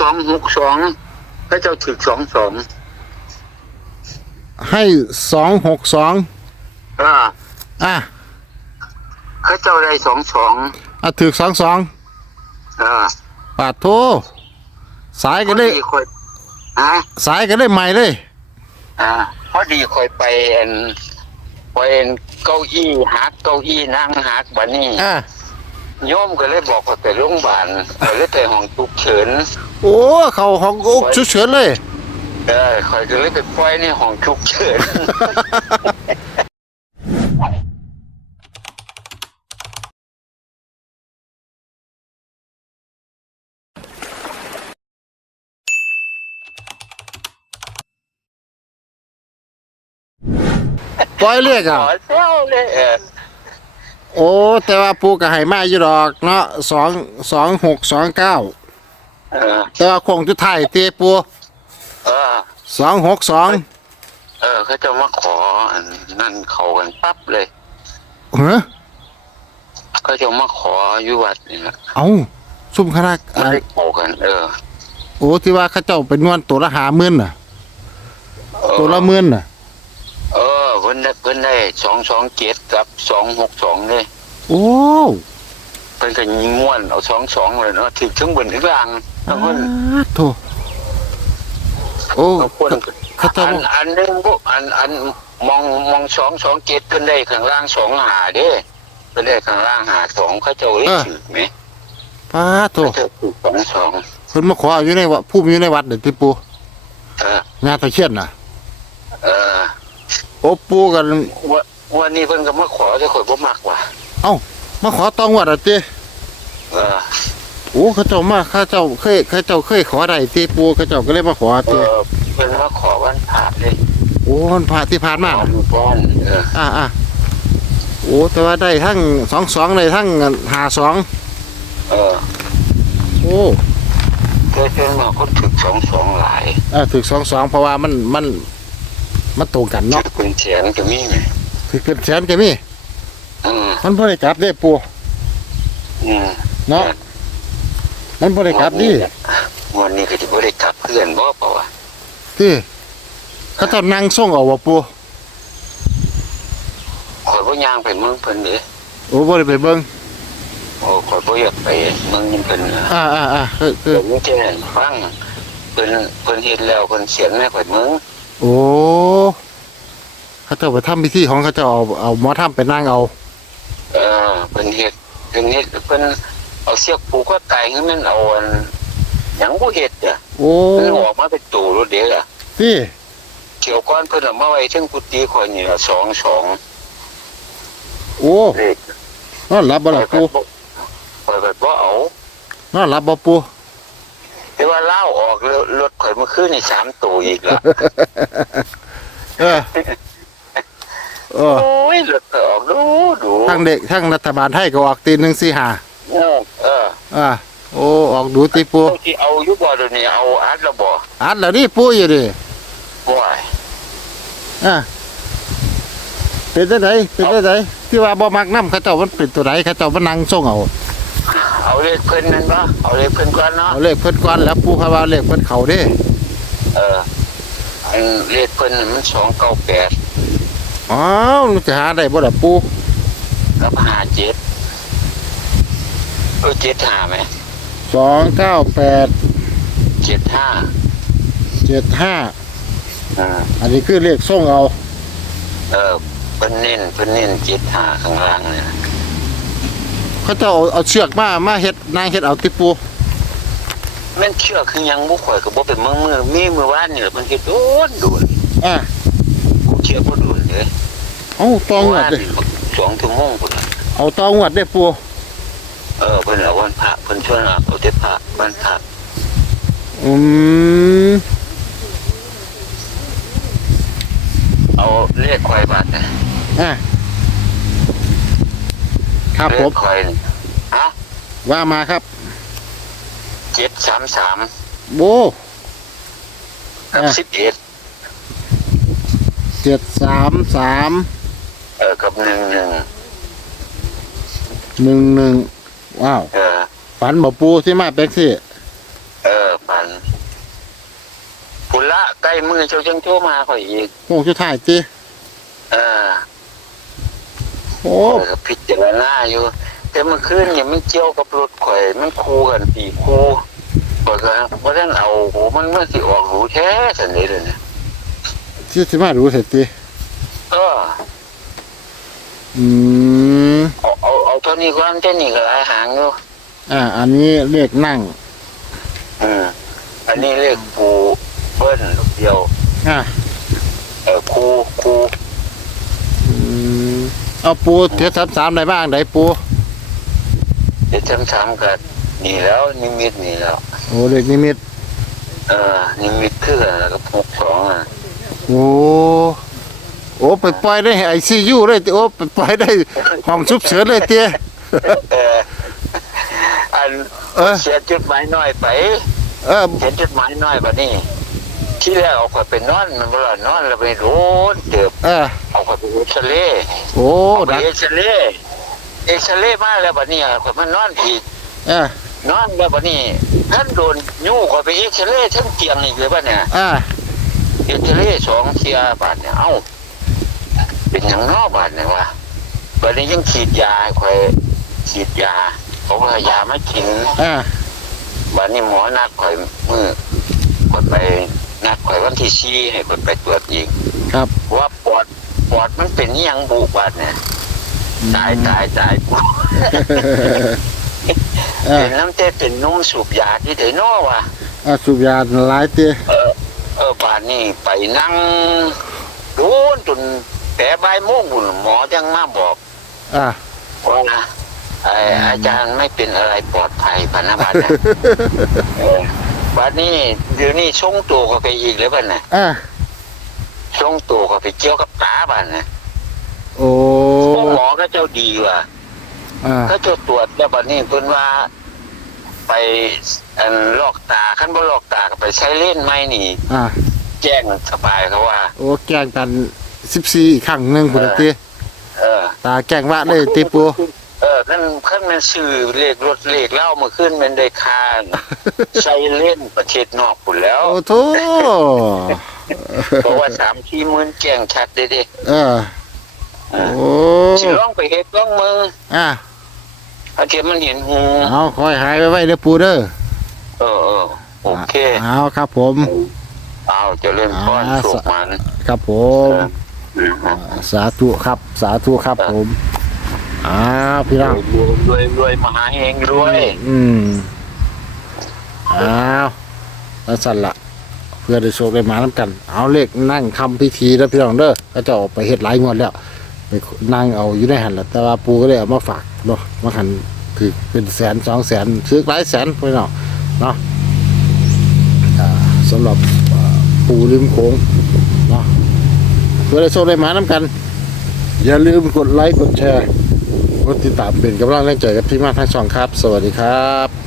สองหกสองพระเจ้าถึกสองสองให้สองหกสองอ่าอะพระเจ้าได้สองสองอะถือสองสองอ่าปาดโทสายกันเลยพอคอยอ่าสายกันเลยใหม่เลยอ่าพอดีคอยไปอันไปอันเก้าอี้หักเก้าอี้นั่งหักบัดนี้อะโยมก็เลยบอกว่าไปโรงพยาบาลก็เลยไปห้องฉุกเฉิน โอ้เขาของโอ้ชุดเฉินเลย เออคอยก็เลยไปปล่อยในห้องฉุกเฉิน ปล่อยเรียกขอะ อเซลเลยเออโอ้ แต่ว่าปูก็ให้มาอยู่ดอกเนาะสองสองหกสองเก้า เออ แต่ว่าคงจุดไทายเตะปูเออ สองหกสองเออเขาจะมาขออันนั่นเขากันปั๊บเลยเฮ้เขาจะมาขออยู่วัดนี่แหละเอาซุ่มคณะไม่อ่าได้ขอกัน เออโอ้ที่ว่าเข้าเจ้าเป็นนวลตัวละหาหมื่นน่ะ เออตัวละหมื่นน่ะ เออเพิ่นได้เพิ่นได้สองสองเจ็ดกับสองหกสองเลยโอ้เพิ่นก็ยิงม้วนเอาสองสองเลยเนาะถึงถึงบนถึงล่างทั้งคนโถโอ้ทั้งคนเขาเจ้าอันอันหนึงพวกอันอันมองมองสองสองเจ็ดเพิ่นได้ข้างล่างสองหาเด้เพิ่นได้ข้างล่างหาสองเขาเจ้าเลยถือไหมป้าโถเขาเจ้าถือสองสองเพิ่นมาขออยู่ในวัดผู้มีอยู่ในวัดเด็ดที่ปูเอองานตะเคียนน่ะ เออโอ้ปูกันวันวันนี้เพิ่นก็มาขอแต่ข่อยบ่มักว่ะเอ้า มาขอตองวัดอะเจ้เออโอ้เขาเจ้ามาเขาเจ้าเคยเขาเจ้าเคยขอได้ที่ปูเขาเจ้าก็เลยมาขอเอเจ้อเพิ่นมาขอวันผ่าเลยโอ้มันพระที่ผ่านมาขอมือป้อนเอออ่าอ่าโอ้แต่ว่าได้ทั้งสองสองได้ทั้งหาสองเออโอ้เพื่อนมาคนถึกสองสองหลายอ่าถึกสองสองเพราะว่ามันมันมันตรงกันถึเนาะกเป็นแสนก็มีไงถึกเป็นแสนก็มี อืมมันบ่ได้กลับได้ปูอืมเนาะมันบ่ได้กลับดิวันนี้ก็จะบ่ได้กลับเพื่อนบ่เปล่าวะที่เขาเจ้านั่งส่งเอาว่าปูข่อยบ่ย่างไปเมืองเพิ่นเด้โอ้บ่ได้ไปเบิ่งโอ้ข่อยบ่อยากไปเมืองนี่เพิ่นนะอ่าอ่าอ่าคือคือเดี๋ยวนี้แจ้งฟังเพิ่นเพิ่นเฮ็ดแล้วเพิ่นเสียงให้ข่อยเมืองโอ้เขาเจ้าไปทำพิธีของเขาเจ้าเอาเอาหมอทำไปนั่งเอาเออ เพิ่นเฮ็ดเพิ่นเฮ็ดเพิ่นเอาเสียกผูกก็ตายคือมันเอาอันหยังบ่เฮ็ดอะโอ้เพิ่นออกมาเป็นตูรถเด็กอะที่เกี่ยวก้อนเพิ่นเอามาไว้เทึงกุฏิข่อยนี่ล่ะ2โอ้2เลขนอนหลับบ่ล่ะปูข่อยแบบว่าเอา นอนหลับบ่ปูแต่ว่าเล่าออกแล้วรถข่อยเมื่อคืนนี่สามตัวอีกละ เออ เออ โอ้ยรถข่อยออกดูดูทั้งเด็กทั้งรัฐบาลไทยก็ออกตีหนึ่งสี่ห้าเออเอออ่าโอ้ออกดูตีปูเจ้าที่เอาอยุบบ่เดี๋ยวนี้เอาอัดและบ่อัดแล้วนี่ปูอยู่ดิว้ายอ่าเป็นได้ไหนเป็นได้ไหนที่ว่าบ่มักน้ำเข้าเจ้ามันเป็นตัวไหนเข้าเจ้ามันนั่งส่งเอาเอาเลขเพิ่นนั่นบ่เอาเลขเพิ่นก่อนเนาะเอาเลขเพิ่นก่อนแล้วปูเขาว่าเลขเพิ่นเขาเด้เอออันเลขเพิ่นนั่นมันสองเก้าแปด อ๋อมันจะหาได้บ่ล่ะปูกับห้าเจ็ดเออเจ็ดห้าไหมสองเก้าแปดเจ็ดห้าเจ็ดห้าอ่า อันนี้คือเลขส่งเอาเออเพิ่นเน้นเพิ่นเน้นเจ็ดห้าข้างล่างเนี่ยนะเขาเจ้าเอาเอาเชือกมามาเฮ็ดนางเฮ็ดเอาติปูแม่นเชื่อคือยังบ่ข่อยก็บ่เป็นเมืองมือมีมือวานนี่แหละเพิ่นเฮ็ดโดนโดนอ่ากูเชื่อบ่โดน เด้เอาตองวดวานเด้นี่สองชั่วโมงพุ่นน่ะเอาตองวดได้ปูเออเพิ่นเอาวันพระเพิ่นชวนเอาเอาแต่พระวันพระอืมเอาเลขควายบาทนะอะครับเลผขมควายนี่ฮะว่ามาครับเจ็ดสามสามโบ กับอะ สิบเอ็ด เจ็ดสามสามเออกับหนึ่งหนึ่งหนึ่งหนึ่งว้าว เออ ฝันบ่ปูที่มาเป็กซี่เออฝันล้ๆมือเจ้าจังโทรมาข่อยอีกโอ้ชุดท้ายติเออโอ้เออพิจารณาอยู่ แต่เมื่อคืนเนี่ยมันเกี่ยวกับรถข่อย มันคู่กันปีคู่ข่อยก็บ่ทันเอาโหมันมันสิออกรู้แท้สันนี้เลยเนี่ย ที่สิมารู้เสร็จติเอออืมเอาเอาเอาเท่านี้ก่อนเท่านี้ก็หลายหางอยู่อ่า อันนี้เลขนั่ง อืมอันนี้เลขปูเบิ้ลลูกเดียว อ่าเออคูคูอืมเอาปูเทียบสามได้บ้างได้ปูเดี๋ยวช้ำๆกันนี่แล้วนิมิตนี่แล้ว โอ้เลขนิมิต เออนิมิตคือกันแล้วก็พกสองอะ โอ้โอ้ไปปล่อยได้ไอซียูเลยติโอ้ไปปล่อยได้ห้องชุบเฉินเลยเตี้ยเอออันเออเขียนจดหมายน้อยไปเออเขียนจดหมายน้อยบัดนี้ ที่แรกเอาข่อยไปนอนมันบ่ล่ะนอนแล้วไปโรนเติบเออเอาข่อยไปเอ็กซเรย์โอ้เอาไปดักเอ็กซเรย์เอ็กซเรย์มาแล้วบัดนี้ข่อยมานอนอีกเออนอนแล้วบัดนี้ท่านโดนยู่ข่อยไปเอ็กซเรย์ทั้งเตียงอีกเลยบัดเนี่ยอ่า เอ็กซเรย์สองเทียบาดเนี่ยเอ้า เป็นหยังนอกบาดเนี่ยวะบัดนี้ยังฉีดยาให้ข่อยฉีดยาเขาก็ให้ยามากินอ่าบัดนี้หมอนัดข่อยมือข่อยไปนัดข่อยวันที่สี่ให้ข่อยไปตรวจอีกครับว่าปอดปอดมันเป็นอิหยังบุบาดเนี่ยตายตายตายกูเอเป็อนน้ำเต้เป็นนุ่มสูบยาที่เถนอวะอาสูบยาหลายเตี้ยเออเออบาดนี้ไปนั่งโดนจนแต่บ่ายโมงบุญหมอยังมาบอกอ่าว่านะไออาจารย์ไม่เป็นอะไรปลอดภัยพะนะบาดนะเออบาดนี้เดี๋ยวนี้ส่งตัวก็ไปอีกเลยบ้านนะอ่าส่งตัวก็ไปเกี่ยวกับตาบ้านนะโอ้หมอก็เจ้าดีว่ะอ่าเขาเจ้าตรวจแล้วบัดนี้เพิ่นว่าไปอันลอกตาขั้นบ่ลอกตาก็ไปใช้เล่นไม้นี่ อ่า แจ้งสบายเขาว่า โอ้แกล้งกันสิบสี่อีกครั้งหนึ่งพุ่นน่ะเตี้ยเออ ตาแกล้งว่าเลยติปูเออขั้นขั้นมันซื้อเลขรถเลขเล่ามาขึ้นมันได้คาน ใช้เล่นประเทศนอกพุ่นแล้ว โอ้โถเพราะว่าสามที่มื่นแจ้งชัดเด้เด้เออเอโอ้อสิลองไปเฮ็ดลองมืออ่าอาเทียมมันเห็นหูเอาคอยหายไว้ไว้เด้อปูเด้อเออเออโอเค เอาครับผม เอาเจะเล่นก้อนอ่าสุกมันครับผมอืมสาธุครับ สาธุครับผมอ้าวพี่น้องรวยรวยรวยมหาเฮงรวย อืมอ้าวแล้วสั่นละเพื่อได้โชคได้หมาน้ำกัน เอาเลขนั่งทำพิธีแล้วพี่น้องเด้อก็จะออกไปเฮ็ดหลายงวดแล้ว ไปนั่งเอาอยู่ในหันแหละแต่ว่าปูก็เลยเอามาฝากเนาะมาหันคือเป็นแสนสองแสนซื้อหลายแสนพี่น้องเนาะอ่าสำหรับอ่า ปูริมโขงเนาะเพื่อได้โชคได้หมาน้ำกัน อย่าลืมกดไลค์กดแชร์กดติดตามเป็นกำลังแรงใจกับที่มากทั้งสองครับ สวัสดีครับ